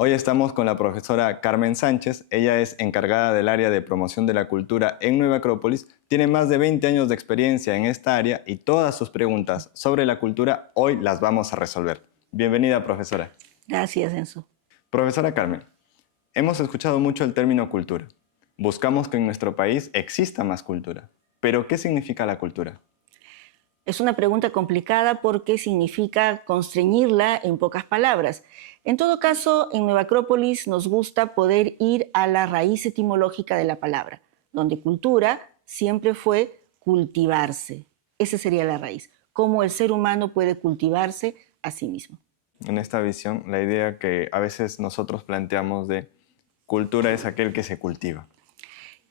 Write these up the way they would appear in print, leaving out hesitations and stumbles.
Hoy estamos con la profesora Carmen Sánchez. Ella es encargada del área de promoción de la cultura en Nueva Acrópolis. Tiene más de 20 años de experiencia en esta área y todas sus preguntas sobre la cultura hoy las vamos a resolver. Bienvenida, profesora. Gracias, Enzo. Profesora Carmen, hemos escuchado mucho el término cultura. Buscamos que en nuestro país exista más cultura. Pero, ¿qué significa la cultura? Es una pregunta complicada porque significa constreñirla en pocas palabras. En todo caso, en Nueva Acrópolis nos gusta poder ir a la raíz etimológica de la palabra, donde cultura siempre fue cultivarse. Esa sería la raíz. Cómo el ser humano puede cultivarse a sí mismo. En esta visión, la idea que a veces nosotros planteamos de cultura es aquel que se cultiva.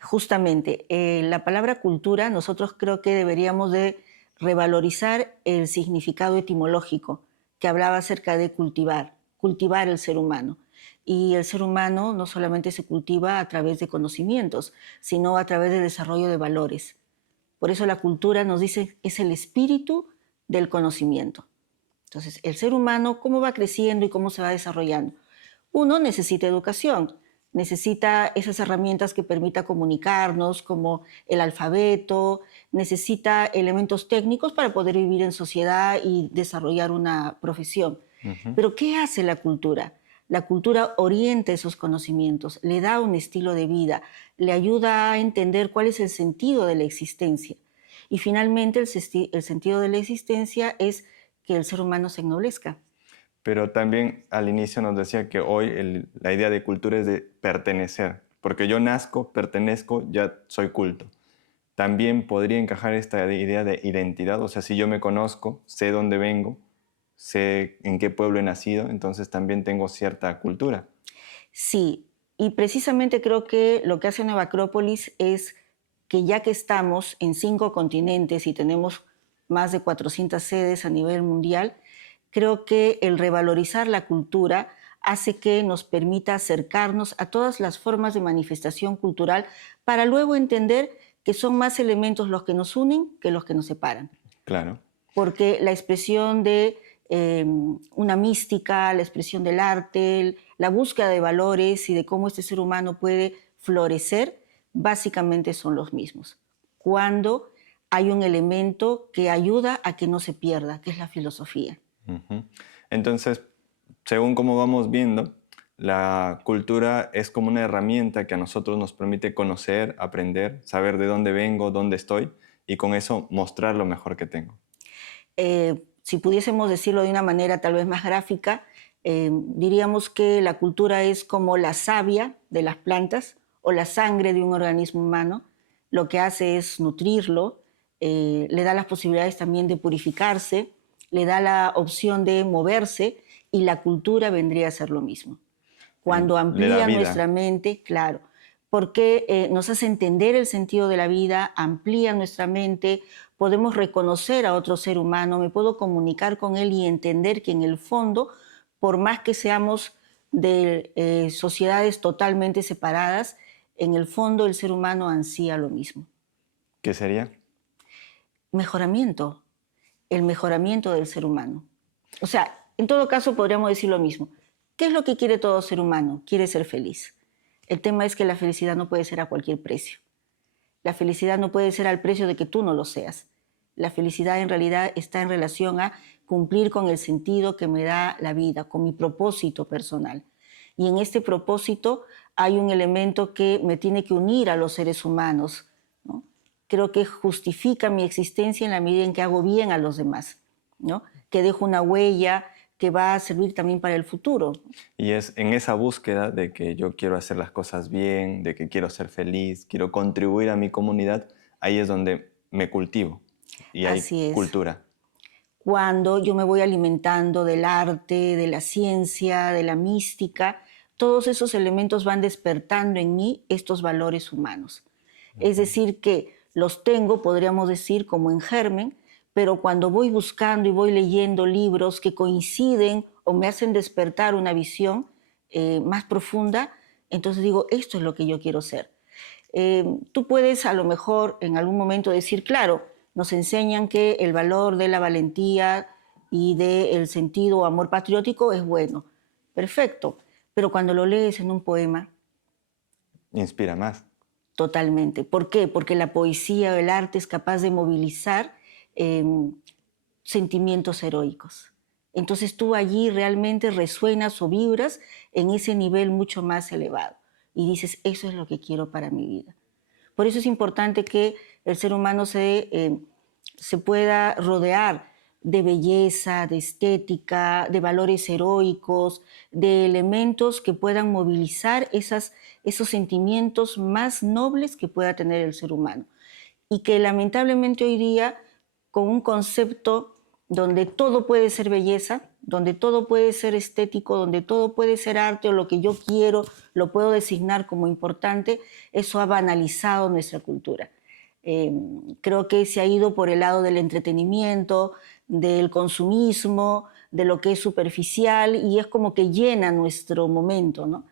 Justamente, la palabra cultura, nosotros creo que deberíamos de revalorizar el significado etimológico que hablaba acerca de cultivar el ser humano. Y el ser humano no solamente se cultiva a través de conocimientos, sino a través del desarrollo de valores. Por eso la cultura nos dice es el espíritu del conocimiento. Entonces, el ser humano, ¿cómo va creciendo y cómo se va desarrollando? Uno necesita educación, necesita esas herramientas que permita comunicarnos, como el alfabeto, necesita elementos técnicos para poder vivir en sociedad y desarrollar una profesión. Ujú. Pero ¿qué hace la cultura? La cultura orienta esos conocimientos, le da un estilo de vida, le ayuda a entender cuál es el sentido de la existencia. Y finalmente el sentido de la existencia es que el ser humano se ennoblezca. Pero también al inicio nos decía que hoy la idea de cultura es de pertenecer, porque yo nazco, pertenezco, ya soy culto. También podría encajar esta idea de identidad, o sea, si yo me conozco, sé dónde vengo, sé en qué pueblo he nacido, entonces también tengo cierta cultura. Sí, y precisamente creo que lo que hace Nueva Acrópolis es que ya que estamos en 5 continentes y tenemos más de 400 sedes a nivel mundial, creo que el revalorizar la cultura hace que nos permita acercarnos a todas las formas de manifestación cultural para luego entender que son más elementos los que nos unen que los que nos separan, Claro. porque la expresión de una mística, la expresión del arte, la búsqueda de valores y de cómo este ser humano puede florecer, básicamente son los mismos. Cuando hay un elemento que ayuda a que no se pierda, que es la filosofía. Ujú. Entonces, según como vamos viendo, la cultura es como una herramienta que a nosotros nos permite conocer, aprender, saber de dónde vengo, dónde estoy y con eso mostrar lo mejor que tengo. Si pudiésemos decirlo de una manera tal vez más gráfica, diríamos que la cultura es como la savia de las plantas o la sangre de un organismo humano. Lo que hace es nutrirlo, le da las posibilidades también de purificarse, le da la opción de moverse y la cultura vendría a ser lo mismo. Cuando Le da amplía vida. nuestra mente, claro, porque nos hace entender el sentido de la vida, amplía nuestra mente, podemos reconocer a otro ser humano, me puedo comunicar con él y entender que en el fondo, por más que seamos de sociedades totalmente separadas, en el fondo el ser humano ansía lo mismo. ¿Qué sería? Mejoramiento, el mejoramiento del ser humano. O sea, en todo caso podríamos decir lo mismo. ¿Qué es lo que quiere todo ser humano? Quiere ser feliz. El tema es que la felicidad no puede ser a cualquier precio. La felicidad no puede ser al precio de que tú no lo seas. La felicidad en realidad está en relación a cumplir con el sentido que me da la vida, con mi propósito personal. Y en este propósito hay un elemento que me tiene que unir a los seres humanos, ¿no? Creo que justifica mi existencia en la medida en que hago bien a los demás, ¿no? Que dejo una huella que va a servir también para el futuro. Y es en esa búsqueda de que yo quiero hacer las cosas bien, de que quiero ser feliz, quiero contribuir a mi comunidad, ahí es donde me cultivo y hay Así es. cultura. Cuando yo me voy alimentando del arte, de la ciencia, de la mística, todos esos elementos van despertando en mí estos valores humanos. Es decir, que los tengo, podríamos decir, como en germen, pero cuando voy buscando y voy leyendo libros que coinciden o me hacen despertar una visión más profunda, entonces digo, esto es lo que yo quiero ser. Tú puedes a lo mejor en algún momento decir, claro, nos enseñan que el valor de la valentía y del sentido o amor patriótico es bueno. Perfecto. pero cuando lo lees en un poema, Inspira más. totalmente. ¿Por qué? Porque la poesía o el arte es capaz de movilizar eh, sentimientos heroicos. Entonces tú allí realmente resuenas o vibras en ese nivel mucho más elevado y dices, eso es lo que quiero para mi vida. Por eso es importante que el ser humano se pueda rodear de belleza, de estética, de valores heroicos, de elementos que puedan movilizar esos sentimientos más nobles que pueda tener el ser humano. Y que lamentablemente hoy día, con un concepto donde todo puede ser belleza, donde todo puede ser estético, donde todo puede ser arte o lo que yo quiero lo puedo designar como importante, eso ha banalizado nuestra cultura. Eh, Creo que se ha ido por el lado del entretenimiento, del consumismo, de lo que es superficial y es como que llena nuestro momento, ¿no?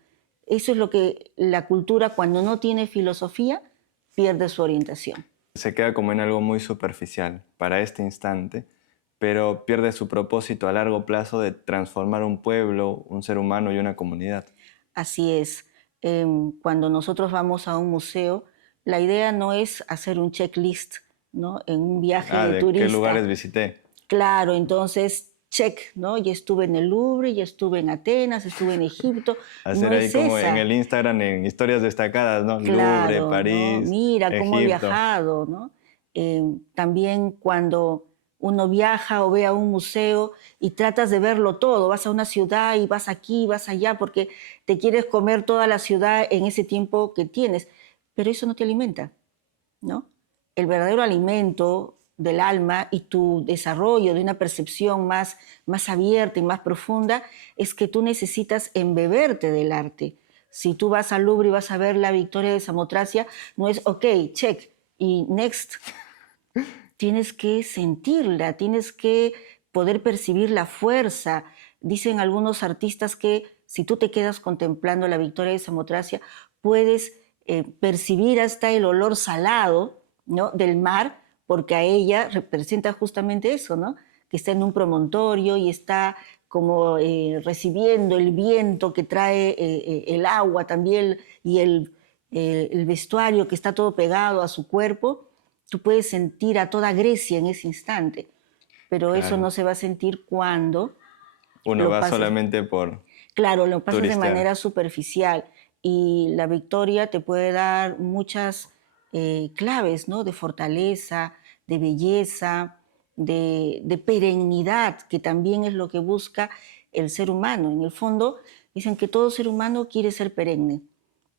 Eso es lo que la cultura, cuando no tiene filosofía, pierde su orientación. Se queda como en algo muy superficial para este instante, pero pierde su propósito a largo plazo de transformar un pueblo, un ser humano y una comunidad. Así es. Cuando nosotros vamos a un museo, la idea no es hacer un checklist, ¿no? En un viaje Ah, de ¿de qué turista. lugares visité? Claro, entonces, check, ¿no? Ya estuve en el Louvre, ya estuve en Atenas, estuve en Egipto. No Hacer ahí es como en esa. el Instagram, en historias destacadas, ¿no? Louvre, Claro, ¿no? París, Mira cómo he Egipto. viajado, ¿no? También cuando uno viaja o ve a un museo y tratas de verlo todo, vas a una ciudad y vas aquí, vas allá, porque te quieres comer toda la ciudad en ese tiempo que tienes, pero eso no te alimenta, ¿no? El verdadero alimento del alma y tu desarrollo de una percepción más abierta y más profunda es que tú necesitas embeberte del arte. Si tú vas al Louvre y vas a ver la Victoria de Samotracia, no es, ok, check, y next. Tienes que sentirla, tienes que poder percibir la fuerza. Dicen algunos artistas que si tú te quedas contemplando la Victoria de Samotracia, puedes percibir hasta el olor salado, ¿no? Del mar, porque a ella representa justamente eso, ¿no? Que está en un promontorio y está como recibiendo el viento que trae el agua también y el vestuario que está todo pegado a su cuerpo. Tú puedes sentir a toda Grecia en ese instante, pero eso no Claro. se va a sentir cuando Uno lo va pases. solamente por Claro, lo pasas de turistear. manera superficial y la victoria te puede dar muchas claves, ¿no? De fortaleza, de belleza, de perennidad, que también es lo que busca el ser humano. En el fondo, dicen que todo ser humano quiere ser perenne,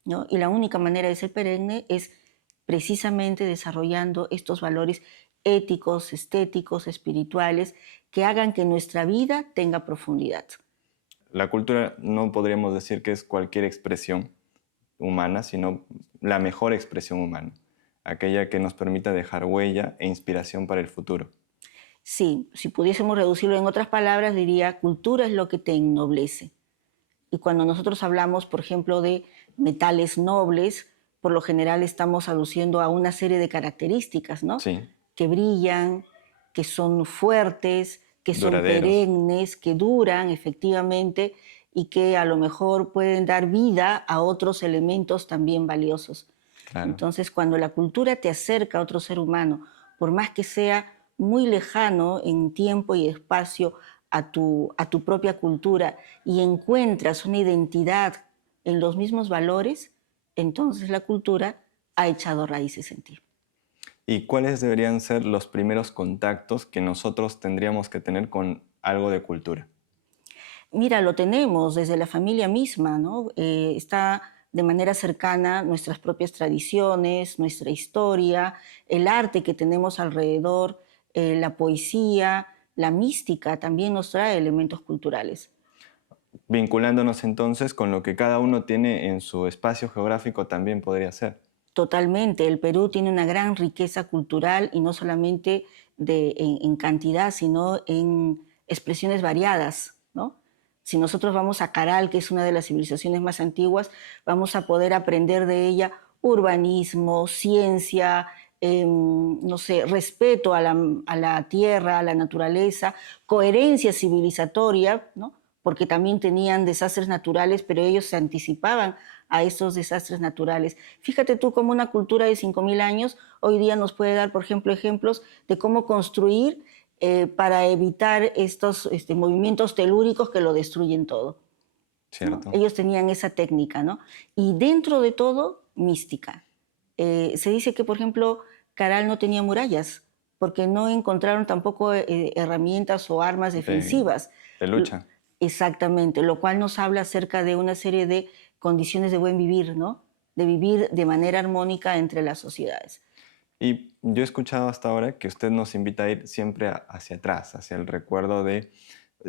¿no? Y la única manera de ser perenne es precisamente desarrollando estos valores éticos, estéticos, espirituales, que hagan que nuestra vida tenga profundidad. La cultura no podríamos decir que es cualquier expresión humana, sino la mejor expresión humana, aquella que nos permita dejar huella e inspiración para el futuro. Sí, si pudiésemos reducirlo en otras palabras, diría, cultura es lo que te ennoblece. Y cuando nosotros hablamos, por ejemplo, de metales nobles, por lo general estamos aduciendo a una serie de características, ¿no? Sí, Que brillan, que son fuertes, que son duraderos, perennes, que duran efectivamente y que a lo mejor pueden dar vida a otros elementos también valiosos. claro. Entonces, cuando la cultura te acerca a otro ser humano, por más que sea muy lejano en tiempo y espacio a tu propia cultura y encuentras una identidad en los mismos valores, entonces la cultura ha echado raíces en ti. ¿Y cuáles deberían ser los primeros contactos que nosotros tendríamos que tener con algo de cultura? Mira, lo tenemos desde la familia misma, ¿no? Está de manera cercana nuestras propias tradiciones, nuestra historia, el arte que tenemos alrededor, la poesía, la mística también nos trae elementos culturales. Vinculándonos entonces con lo que cada uno tiene en su espacio geográfico también podría ser. Totalmente, el Perú tiene una gran riqueza cultural y no solamente en cantidad, sino en expresiones variadas, ¿no? Si nosotros vamos a Caral, que es una de las civilizaciones más antiguas, vamos a poder aprender de ella urbanismo, ciencia, no sé, respeto a la tierra, a la naturaleza, coherencia civilizatoria, ¿no? porque también tenían desastres naturales, pero ellos se anticipaban a esos desastres naturales. Fíjate tú cómo una cultura de 5.000 años hoy día nos puede dar, por ejemplo, ejemplos de cómo construir para evitar estos movimientos telúricos que lo destruyen todo, ¿no? ¿cierto? Ellos tenían esa técnica, ¿no? Y dentro de todo, mística. Se dice que, por ejemplo, Caral no tenía murallas, porque no encontraron tampoco herramientas o armas De, defensivas. de lucha. Exactamente, lo cual nos habla acerca de una serie de condiciones de buen vivir, ¿no? De vivir de manera armónica entre las sociedades. Y yo he escuchado hasta ahora que usted nos invita a ir siempre hacia atrás, hacia el recuerdo de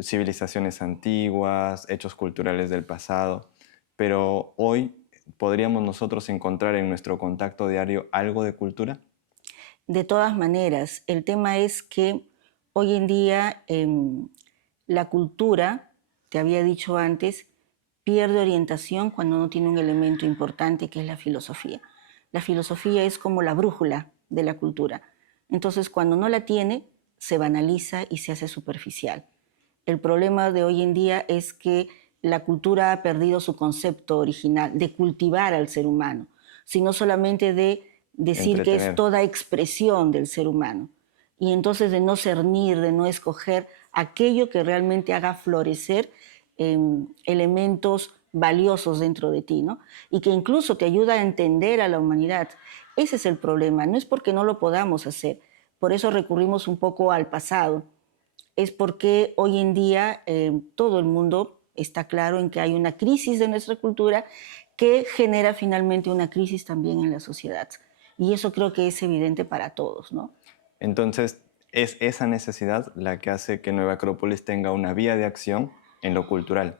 civilizaciones antiguas, hechos culturales del pasado, pero hoy podríamos nosotros encontrar en nuestro contacto diario algo de cultura. De todas maneras, el tema es que hoy en día la cultura, te había dicho antes, pierde orientación cuando no tiene un elemento importante que es la filosofía. La filosofía es como la brújula de la cultura. Entonces, cuando no la tiene, se banaliza y se hace superficial. El problema de hoy en día es que la cultura ha perdido su concepto original de cultivar al ser humano, sino solamente de decir que es Entretener. toda expresión del ser humano. Y entonces de no cernir, de no escoger aquello que realmente haga florecer elementos valiosos dentro de ti, ¿no? Y que incluso te ayuda a entender a la humanidad. Ese es el problema, no es porque no lo podamos hacer. Por eso recurrimos un poco al pasado. Es porque hoy en día todo el mundo está claro en que hay una crisis de nuestra cultura que genera finalmente una crisis también en la sociedad. Y eso creo que es evidente para todos, ¿no? Entonces, es esa necesidad la que hace que Nueva Acrópolis tenga una vía de acción en lo cultural.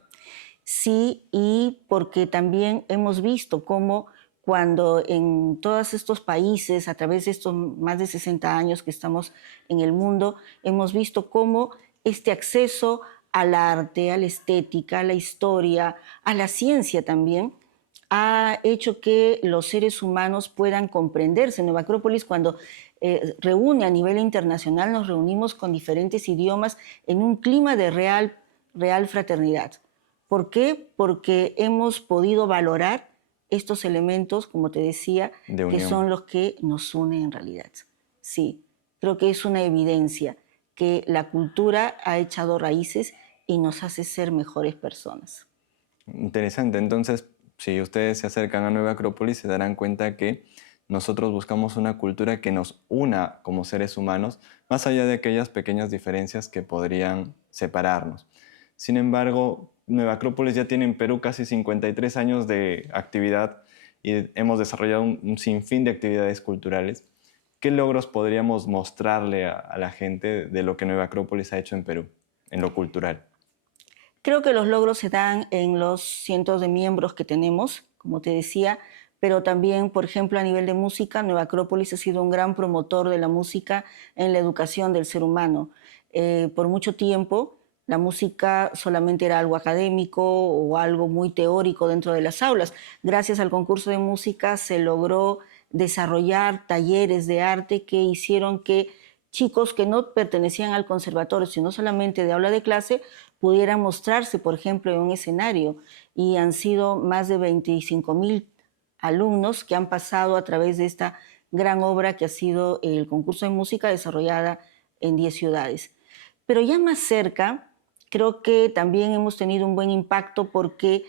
Sí, y porque también hemos visto cómo cuando en todos estos países, a través de estos más de 60 años que estamos en el mundo, hemos visto cómo este acceso al arte, a la estética, a la historia, a la ciencia también, ha hecho que los seres humanos puedan comprenderse. Nueva Acrópolis, cuando reúne a nivel internacional, nos reunimos con diferentes idiomas en un clima de real fraternidad. ¿Por qué? Porque hemos podido valorar estos elementos, como te decía, De que unión. son los que nos unen en realidad. Sí, creo que es una evidencia que la cultura ha echado raíces y nos hace ser mejores personas. Interesante. Entonces, si ustedes se acercan a Nueva Acrópolis, se darán cuenta que nosotros buscamos una cultura que nos una como seres humanos, más allá de aquellas pequeñas diferencias que podrían separarnos. Sin embargo, Nueva Acrópolis ya tiene en Perú casi 53 años de actividad y hemos desarrollado un sinfín de actividades culturales. ¿Qué logros podríamos mostrarle a la gente de lo que Nueva Acrópolis ha hecho en Perú, en lo cultural? Creo que los logros se dan en los cientos de miembros que tenemos, como te decía, pero también, por ejemplo, a nivel de música, Nueva Acrópolis ha sido un gran promotor de la música en la educación del ser humano. Por mucho tiempo, la música solamente era algo académico o algo muy teórico dentro de las aulas. Gracias al concurso de música se logró desarrollar talleres de arte que hicieron que chicos que no pertenecían al conservatorio, sino solamente de aula de clase, pudieran mostrarse, por ejemplo, en un escenario. Y han sido más de 25.000 alumnos que han pasado a través de esta gran obra que ha sido el concurso de música desarrollada en 10 ciudades. Pero ya más cerca, creo que también hemos tenido un buen impacto porque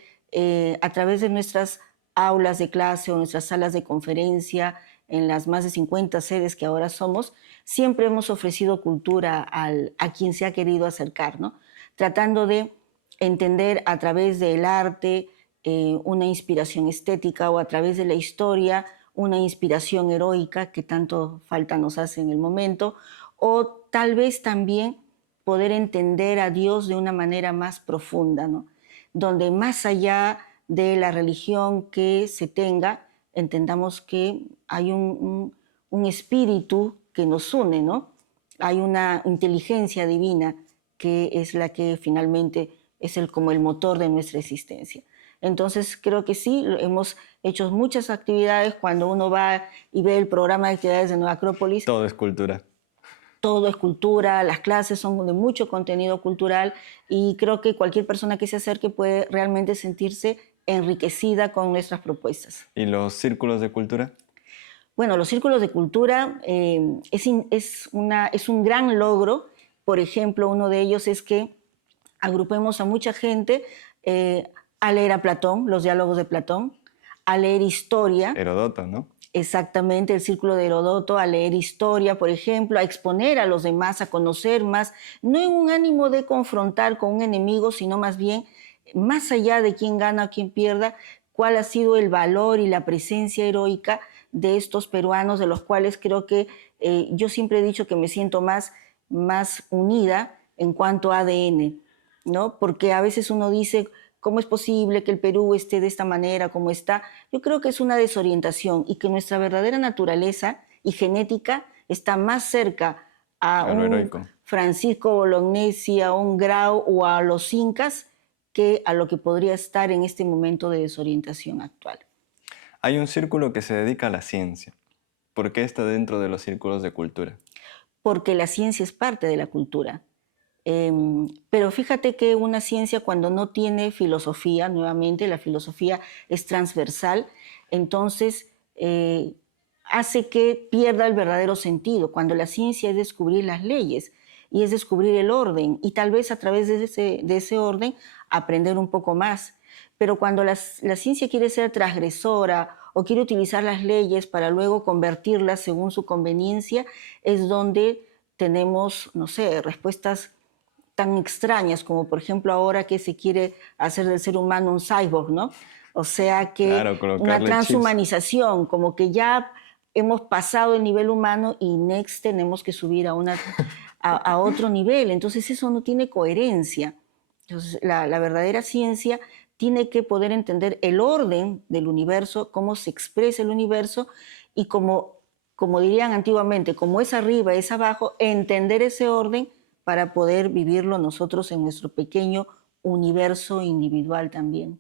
a través de nuestras aulas de clase o nuestras salas de conferencia, en las más de 50 sedes que ahora somos, siempre hemos ofrecido cultura a quien se ha querido acercar, ¿no? Tratando de entender a través del arte una inspiración estética o a través de la historia una inspiración heroica que tanto falta nos hace en el momento, o tal vez también poder entender a Dios de una manera más profunda, ¿no? Donde más allá de la religión que se tenga, entendamos que hay un espíritu que nos une, ¿no? Hay una inteligencia divina que es la que finalmente es como el motor de nuestra existencia. Entonces creo que sí, hemos hecho muchas actividades. Cuando uno va y ve el programa de actividades de Nueva Acrópolis, Todo es cultura. todo es cultura, las clases son de mucho contenido cultural y creo que cualquier persona que se acerque puede realmente sentirse enriquecida con nuestras propuestas. ¿Y los círculos de cultura? Bueno, los círculos de cultura es un gran logro. Por ejemplo, uno de ellos es que agrupemos a mucha gente a leer a Platón, los diálogos de Platón, a leer historia, Herodoto, ¿no? exactamente el círculo de Herodoto, a leer historia, por ejemplo, a exponer a los demás, a conocer más, no en un ánimo de confrontar con un enemigo, sino más bien, más allá de quién gana o quién pierda, cuál ha sido el valor y la presencia heroica de estos peruanos, de los cuales creo que yo siempre he dicho que me siento más unida en cuanto a ADN, ¿no? Porque a veces uno dice, ¿cómo es posible que el Perú esté de esta manera como está? Yo creo que es una desorientación y que nuestra verdadera naturaleza y genética está más cerca a A lo un heroico. Francisco Bolognesi, a un Grau o a los incas que a lo que podría estar en este momento de desorientación actual. Hay un círculo que se dedica a la ciencia. ¿Por qué está dentro de los círculos de cultura? Porque la ciencia es parte de la cultura. Pero fíjate que una ciencia cuando no tiene filosofía, nuevamente la filosofía es transversal, entonces hace que pierda el verdadero sentido, cuando la ciencia es descubrir las leyes y es descubrir el orden y tal vez a través de ese orden aprender un poco más. Pero cuando la ciencia quiere ser transgresora o quiere utilizar las leyes para luego convertirlas según su conveniencia, es donde tenemos, no sé, respuestas tan extrañas como por ejemplo ahora que se quiere hacer del ser humano un cyborg, ¿no? O sea que Claro, una colocarle chips. transhumanización, como que ya hemos pasado el nivel humano y next tenemos que subir a otro nivel. Entonces eso no tiene coherencia. Entonces la verdadera ciencia tiene que poder entender el orden del universo, cómo se expresa el universo y como dirían antiguamente, como es arriba, es abajo, entender ese orden para poder vivirlo nosotros en nuestro pequeño universo individual también.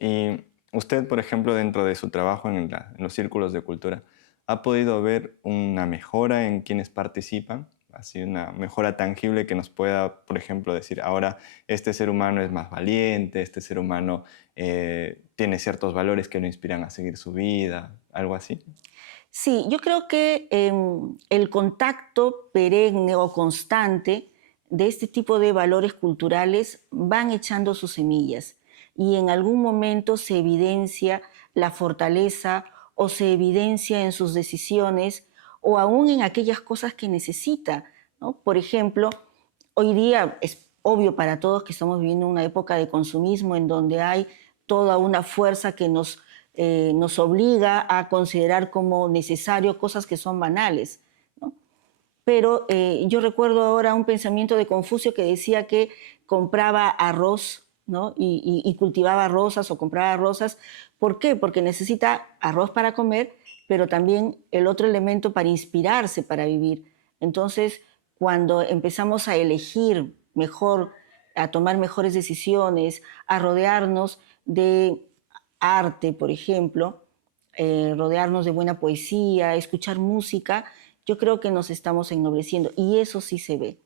Y usted, por ejemplo, dentro de su trabajo en los círculos de cultura, ¿ha podido ver una mejora en quienes participan? Así una mejora tangible que nos pueda, por ejemplo, decir, ahora este ser humano es más valiente, este ser humano tiene ciertos valores que lo inspiran a seguir su vida, algo así. Sí, yo creo que el contacto perenne o constante de este tipo de valores culturales van echando sus semillas y en algún momento se evidencia la fortaleza o se evidencia en sus decisiones o aún en aquellas cosas que necesita, ¿no? Por ejemplo, hoy día es obvio para todos que estamos viviendo una época de consumismo en donde hay toda una fuerza que nos obliga a considerar como necesario cosas que son banales, ¿no? Pero yo recuerdo ahora un pensamiento de Confucio que decía que compraba arroz, ¿no? y cultivaba rosas o compraba rosas. ¿Por qué? Porque necesita arroz para comer, pero también el otro elemento para inspirarse, para vivir. Entonces, cuando empezamos a elegir mejor, a tomar mejores decisiones, a rodearnos de arte, por ejemplo, rodearnos de buena poesía, escuchar música, yo creo que nos estamos ennobleciendo y eso sí se ve,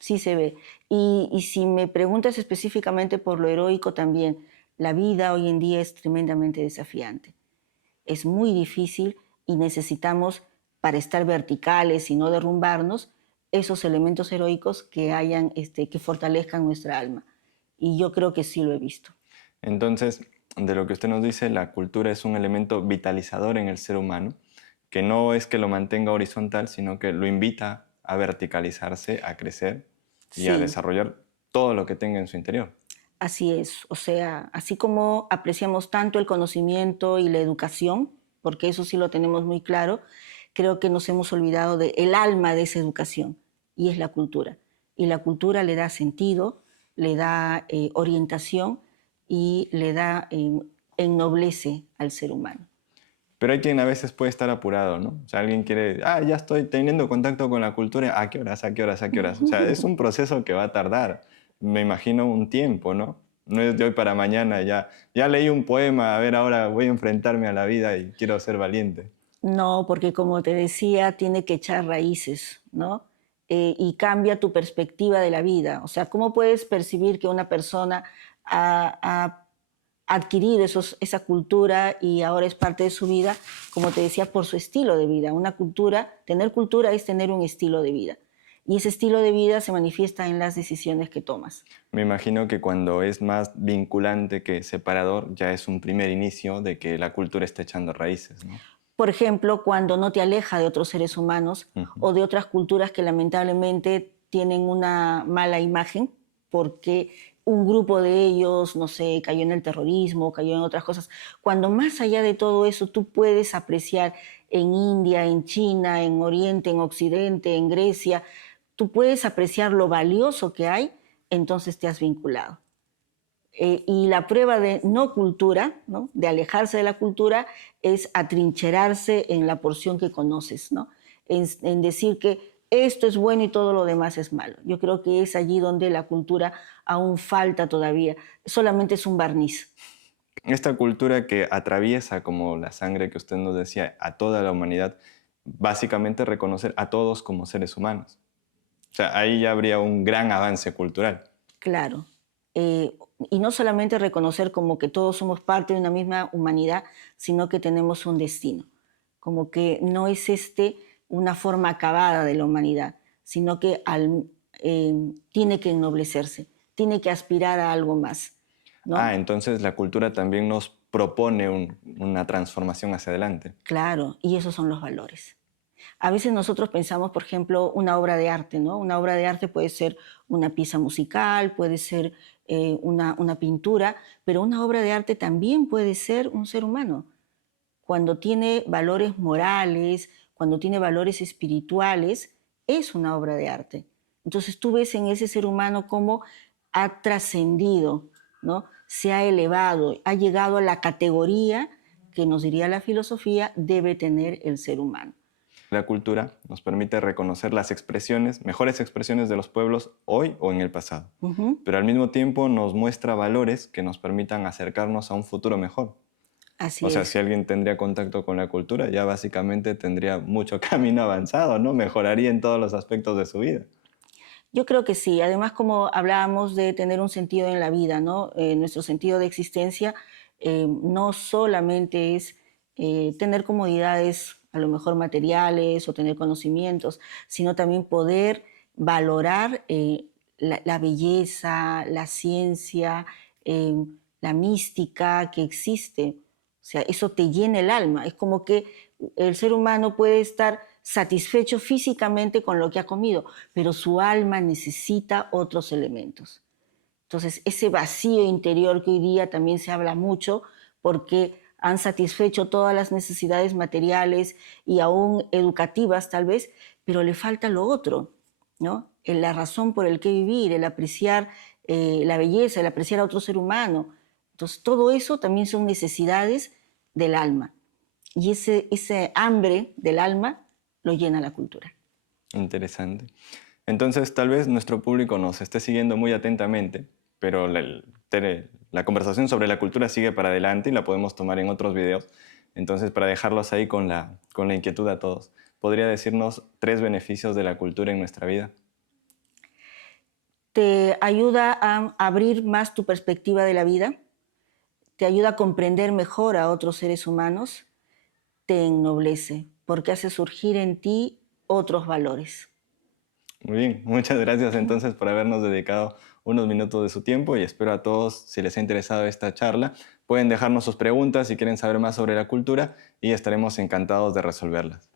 sí se ve. Y si me preguntas específicamente por lo heroico también, la vida hoy en día es tremendamente desafiante. Es muy difícil y necesitamos, para estar verticales y no derrumbarnos, esos elementos heroicos que fortalezcan nuestra alma. Y yo creo que sí lo he visto. Entonces, de lo que usted nos dice, la cultura es un elemento vitalizador en el ser humano, que no es que lo mantenga horizontal, sino que lo invita a verticalizarse, a crecer y a Sí, desarrollar todo lo que tenga en su interior. así es, o sea, así como apreciamos tanto el conocimiento y la educación, porque eso sí lo tenemos muy claro, creo que nos hemos olvidado del alma de esa educación, y es la cultura. Y la cultura le da sentido, le da orientación y le da, ennoblece al ser humano. Pero hay quien a veces puede estar apurado, ¿no? O sea, alguien quiere, ya estoy teniendo contacto con la cultura, ¿a qué horas? ¿A qué horas? ¿A qué horas? O sea, es un proceso que va a tardar, me imagino un tiempo, ¿no? No es de hoy para mañana, ya leí un poema, a ver, ahora voy a enfrentarme a la vida y quiero ser valiente. No, porque como te decía, tiene que echar raíces, ¿no? y cambia tu perspectiva de la vida. O sea, ¿cómo puedes percibir que una persona ha adquirido esa cultura y ahora es parte de su vida, como te decía, por su estilo de vida? Una cultura, tener cultura es tener un estilo de vida. Y ese estilo de vida se manifiesta en las decisiones que tomas. Me imagino que cuando es más vinculante que separador, ya es un primer inicio de que la cultura está echando raíces, ¿no? Por ejemplo, cuando no te aleja de otros seres humanos Ujú. o de otras culturas que lamentablemente tienen una mala imagen porque un grupo de ellos, no sé, cayó en el terrorismo, cayó en otras cosas. Cuando más allá de todo eso tú puedes apreciar en India, en China, en Oriente, en Occidente, en Grecia, tú puedes apreciar lo valioso que hay, entonces te has vinculado. Y la prueba de no cultura, ¿no? De alejarse de la cultura, es atrincherarse en la porción que conoces, ¿no? En decir que esto es bueno y todo lo demás es malo. Yo creo que es allí donde la cultura aún falta todavía, solamente es un barniz. Esta cultura que atraviesa, como la sangre que usted nos decía, a toda la humanidad, básicamente reconocer a todos como seres humanos. O sea, ahí ya habría un gran avance cultural. Claro. Y no solamente reconocer como que todos somos parte de una misma humanidad, sino que tenemos un destino. Como que no es una forma acabada de la humanidad, sino que tiene que ennoblecerse, tiene que aspirar a algo más, Ah, ¿no? entonces la cultura también nos propone una transformación hacia adelante. Claro, y esos son los valores. A veces nosotros pensamos, por ejemplo, una obra de arte, ¿no? Una obra de arte puede ser una pieza musical, puede ser una pintura, pero una obra de arte también puede ser un ser humano. Cuando tiene valores morales, cuando tiene valores espirituales, es una obra de arte. Entonces tú ves en ese ser humano cómo ha trascendido, ¿no? Se ha elevado, ha llegado a la categoría que nos diría la filosofía debe tener el ser humano. La cultura nos permite reconocer las expresiones, mejores expresiones de los pueblos hoy o en el pasado, Ujú. pero al mismo tiempo nos muestra valores que nos permitan acercarnos a un futuro mejor. O Así sea, si es. alguien tendría contacto con la cultura, ya básicamente tendría mucho camino avanzado, ¿no? Mejoraría en todos los aspectos de su vida. Yo creo que sí. Además, como hablábamos de tener un sentido en la vida, ¿no? Nuestro sentido de existencia no solamente es tener comodidades, a lo mejor materiales o tener conocimientos, sino también poder valorar la belleza, la ciencia, eh, la mística que existe. O sea, eso te llena el alma. Es como que el ser humano puede estar satisfecho físicamente con lo que ha comido, pero su alma necesita otros elementos. Entonces, ese vacío interior que hoy día también se habla mucho, porque han satisfecho todas las necesidades materiales y aún educativas tal vez, pero le falta lo otro, ¿no? La razón por el que vivir, el apreciar la belleza, el apreciar a otro ser humano. Entonces, todo eso también son necesidades del alma. Y ese hambre del alma lo llena la cultura. Interesante. Entonces, tal vez nuestro público nos esté siguiendo muy atentamente, pero la conversación sobre la cultura sigue para adelante y la podemos tomar en otros videos. Entonces, para dejarlos ahí con la inquietud a todos, ¿podría decirnos 3 beneficios de la cultura en nuestra vida? Te ayuda a abrir más tu perspectiva de la vida, te ayuda a comprender mejor a otros seres humanos, te ennoblece, porque hace surgir en ti otros valores. Muy bien, muchas gracias entonces por habernos dedicado unos minutos de su tiempo y espero a todos, si les ha interesado esta charla, pueden dejarnos sus preguntas si quieren saber más sobre la cultura y estaremos encantados de resolverlas.